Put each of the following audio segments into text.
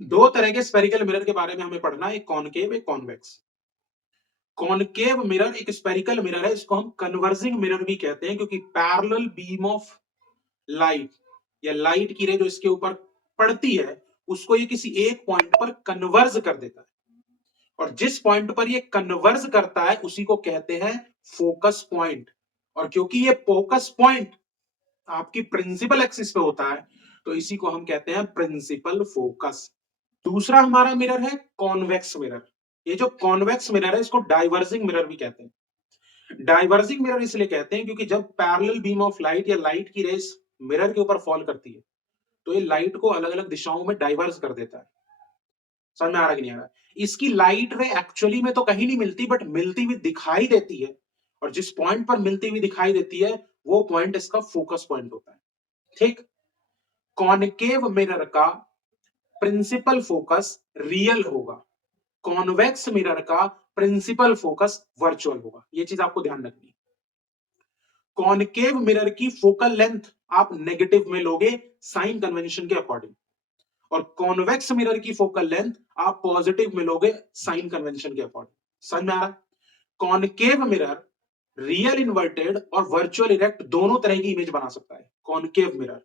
दो तरह के स्फेरिकल मिरर के बारे में हमें पढ़ना है, एक कॉनकेव, एक कॉन्वेक्स। कॉनकेव मिरर एक स्फेरिकल मिरर है, इसको हम कन्वर्जिंग मिरर भी कहते हैं, क्योंकि पैरेलल बीम ऑफ लाइट या लाइट की रे जो इसके ऊपर पड़ती है उसको ये किसी एक पॉइंट पर कन्वर्ज कर देता है, और जिस पॉइंट पर ये कन्वर्ज करता है उसी को कहते हैं फोकस पॉइंट। और क्योंकि ये फोकस पॉइंट आपकी प्रिंसिपल एक्सिस पे होता है तो इसी को हम कहते हैं प्रिंसिपल फोकस। दूसरा हमारा मिरर है कॉन्वेक्स मिरर। ये जो कॉन्वेक्स मिरर है इसको डाइवर्जिंग मिरर भी कहते हैं। डाइवर्जिंग मिरर इसलिए कहते हैं क्योंकि जब पैरेलल बीम ऑफ लाइट या लाइट की रेस मिरर के ऊपर फॉल करती है तो ये लाइट को अलग अलग दिशाओं में डाइवर्स कर देता है। समझ में आ रहा कि नहीं आ रहा? इसकी लाइट रे एक्चुअली में तो कहीं नहीं मिलती, बट मिलती हुई दिखाई देती है, और जिस पॉइंट पर मिलती हुई दिखाई देती है वो पॉइंट इसका फोकस पॉइंट होता है। ठीक। कॉनकेव मिरर का प्रिंसिपल फोकस रियल होगा, कॉन्वेक्स मिरर का प्रिंसिपल फोकस वर्चुअल होगा। ये चीज आपको ध्यान रखनी है। कॉनकेव मिरर की फोकल लेंथ आप नेगेटिव में लोगे साइन कन्वेंशन के अकॉर्डिंग, और कॉन्वेक्स मिरर की फोकल लेंथ आप पॉजिटिव में लोगे साइन कन्वेंशन के अकॉर्डिंग। समझ में आ रहा है? कॉनकेव मिरर रियल इन्वर्टेड और वर्चुअल इरेक्ट दोनों तरह की इमेज बना सकता है कॉनकेव मिरर,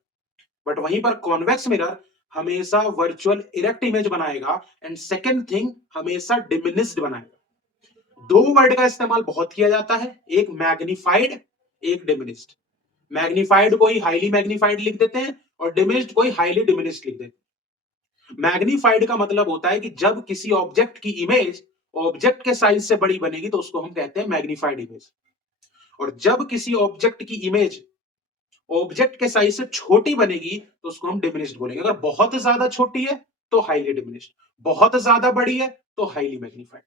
बट वहीं पर कॉन्वेक्स मिरर हमेशा वर्चुअल इरेक्ट इमेज बनाएगा, एंड सेकेंड थिंग हमेशा डिमिनिस्ड बनाएगा। दो वर्ड का इस्तेमाल बहुत किया जाता है, एक मैग्निफाइड, एक डिमिनिस्ड। मैग्निफाइड को ही हाईली मैग्निफाइड लिख देते हैं और डिमिनिस्ड को ही हाईली डिमिनिस्ड लिख देते हैं। मैग्निफाइड का मतलब होता है कि जब किसी ऑब्जेक्ट की इमेज ऑब्जेक्ट के साइज से बड़ी बनेगी तो उसको हम कहते हैं मैग्निफाइड इमेज, और जब किसी ऑब्जेक्ट की इमेज ऑब्जेक्ट के साइज से छोटी बनेगी तो उसको हम डिमिनिश्ड बोलेंगे। अगर बहुत ज्यादा छोटी है तो हाईली डिमिनिश्ड, बहुत ज्यादा बड़ी है तो हाईली मैग्नीफाइड।